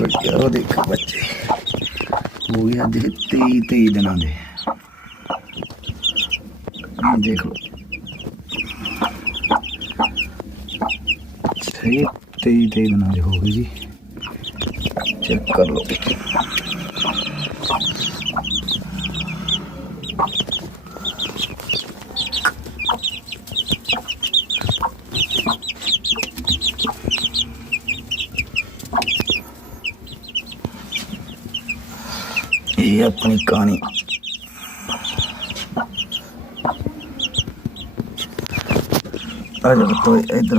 देखो यार, देखो बच्चे हो गया अज 23 दिनों के। देखो सही 23 दिनों के हो गए जी। चेक कर लो। ये अपनी कहानी आ जाओ तो इधर